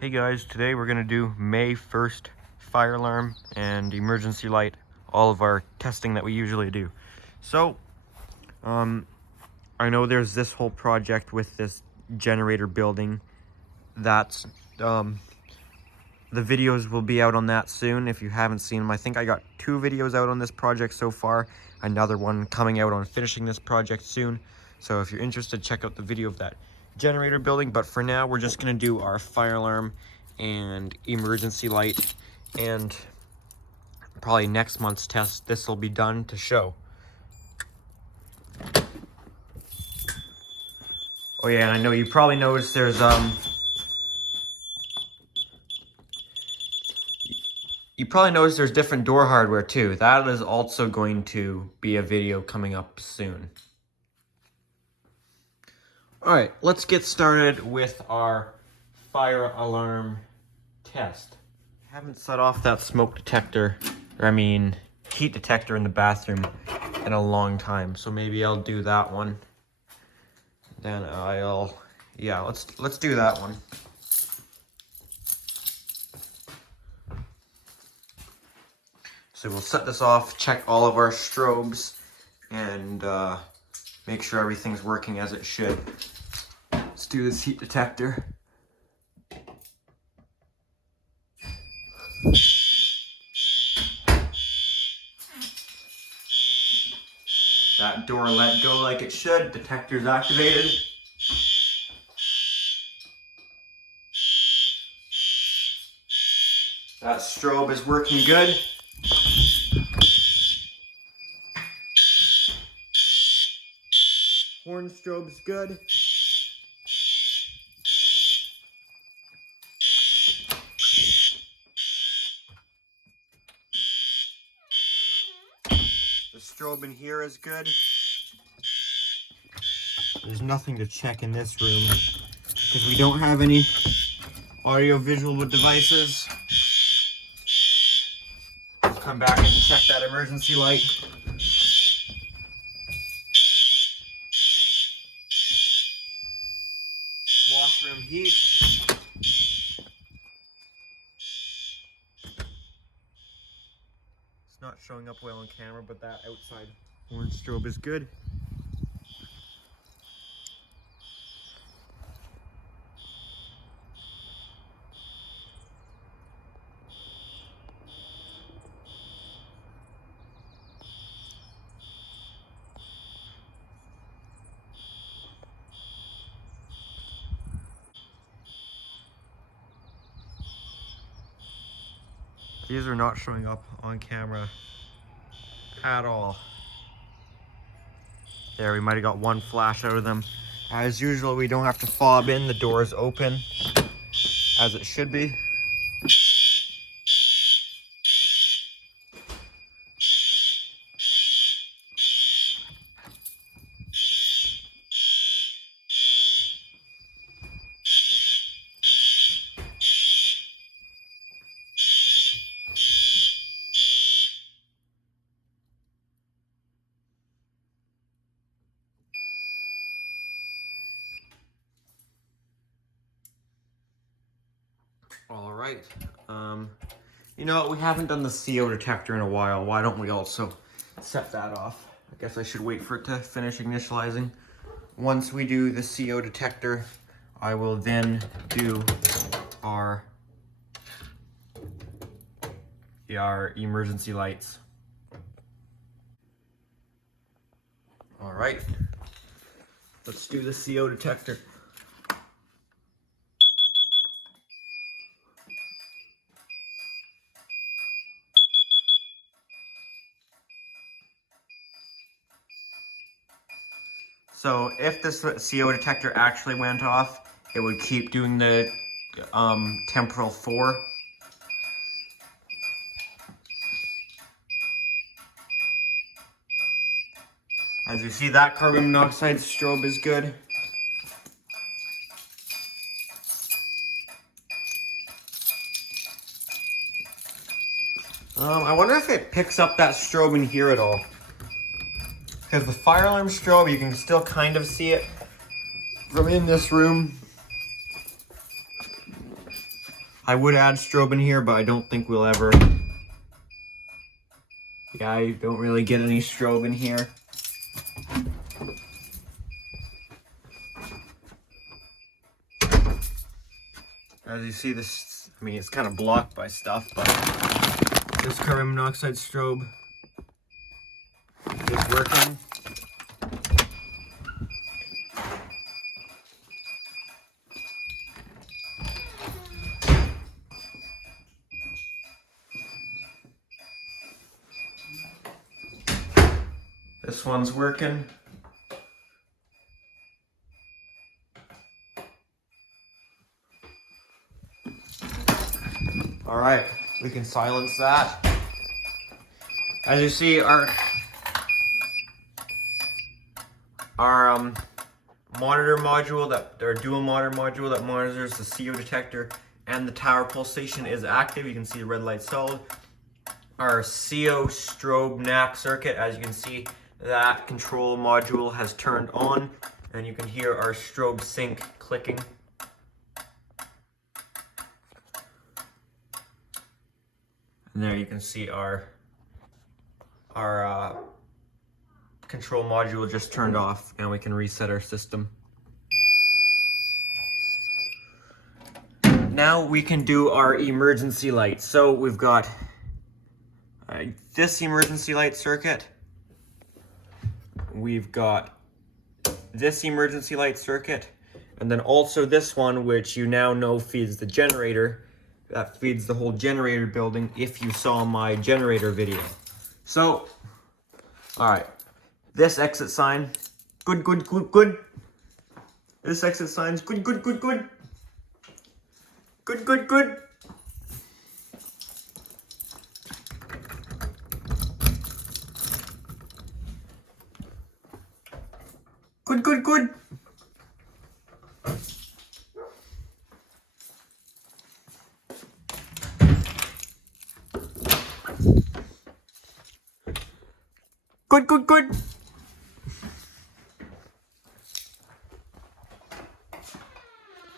Hey guys, today we're gonna do May 1st fire alarm and emergency light, all of our testing that we usually do. So, I know there's this whole project with this generator building that's, the videos will be out on that soon if you haven't seen them. I think I got 2 videos out on this project so far, another one coming out on finishing this project soon. So if you're interested, check out the video of that generator building. But for now, we're just gonna do our fire alarm and emergency light, and probably next month's test this will be done to show. Oh yeah, and I know you probably noticed there's different door hardware too. That is also going to be a video coming up soon. Alright, let's get started with our fire alarm test. I haven't set off that smoke detector, or I mean heat detector in the bathroom in a long time, so maybe I'll do that one. Then let's do that one. So we'll set this off, check all of our strobes, and make sure everything's working as it should. Let's do this heat detector. That door let go like it should. Detector's activated. That strobe is working good. Horn strobe's good. The strobe in here is good. There's nothing to check in this room because we don't have any audio-visual devices. Let's come back and check that emergency light. Washroom heat. It's not showing up well on camera, but that outside horn strobe is good. These are not showing up on camera at all. There, we might have got one flash out of them. As usual, we don't have to fob in. The door is open, as it should be. All right. You know, we haven't done the CO detector in a while. Why don't we also set that off? I guess I should wait for it to finish initializing. Once we do the CO detector, I will then do our emergency lights. All right. Let's do the CO detector. So if this CO detector actually went off, it would keep doing the temporal 4. As you see, that carbon monoxide strobe is good. I wonder if it picks up that strobe in here at all. Because the fire alarm strobe, you can still kind of see it from in this room. I would add strobe in here, but I don't think we'll ever. Yeah, I don't really get any strobe in here. As you see, this, I mean, it's kind of blocked by stuff, but this carbon monoxide strobe is working. This one's working. All right, we can silence that. As you see, our monitor module, our dual monitor module that monitors the CO detector and the tower pulsation is active. You can see the red light solid. Our CO strobe NAC circuit, as you can see, that control module has turned on, and you can hear our strobe sync clicking. And there you can see our control module just turned off, and we can reset our system. Now we can do our emergency light. So we've got this emergency light circuit. We've got this emergency light circuit, and then also this one, which you now know feeds the generator. That feeds the whole generator building if you saw my generator video. So, all right, this exit sign, good, good, good, good. This exit sign's good, good, good, good. Good, good, good. Good, good, good. Good, good, good.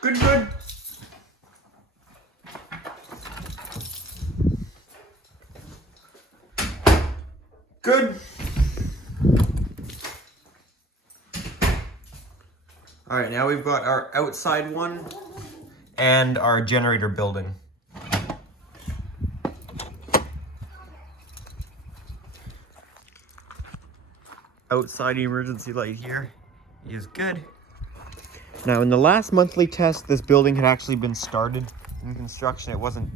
Good, good. Good. All right, now we've got our outside one and our generator building. Outside emergency light here is good. Now, in the last monthly test, this building had actually been started in construction. It wasn't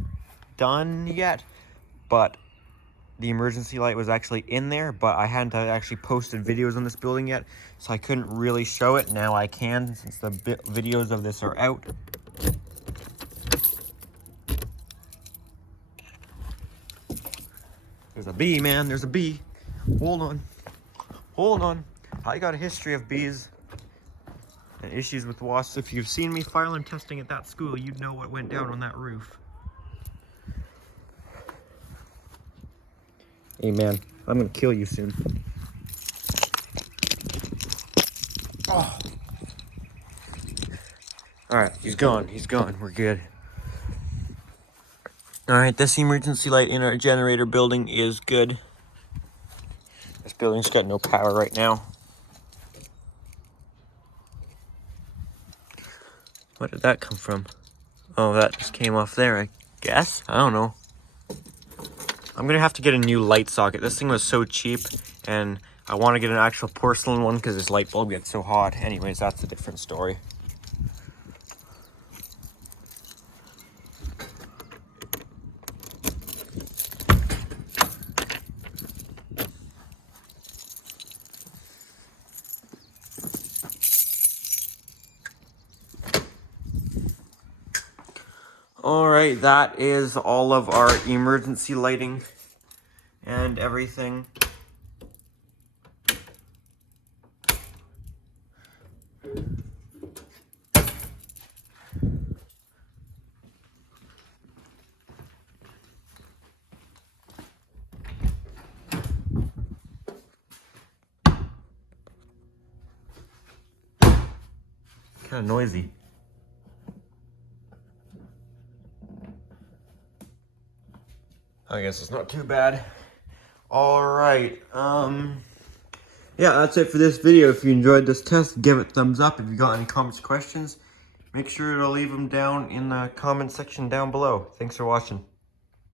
done yet, but the emergency light was actually in there, but I hadn't actually posted videos on this building yet, so I couldn't really show it. Now I can, since the videos of this are out. There's a bee, man, there's a bee. Hold on. Hold on. I got a history of bees and issues with wasps. If you've seen me fire alarm testing at that school, you'd know what went down on that roof. Hey man, I'm gonna kill you soon. Oh. Alright, he's gone, we're good. Alright, this emergency light in our generator building is good. This building's got no power right now. What did that come from? Oh, that just came off there, I guess? I don't know. I'm gonna have to get a new light socket. This thing was so cheap, and I want to get an actual porcelain one because this light bulb gets so hot. Anyways, that's a different story. All right, that is all of our emergency lighting and everything. Kind of noisy. I guess it's not too bad. All right. Yeah, that's it for this video. If you enjoyed this test, give it a thumbs up. If you got any comments, questions, make sure to leave them down in the comment section down below. Thanks for watching.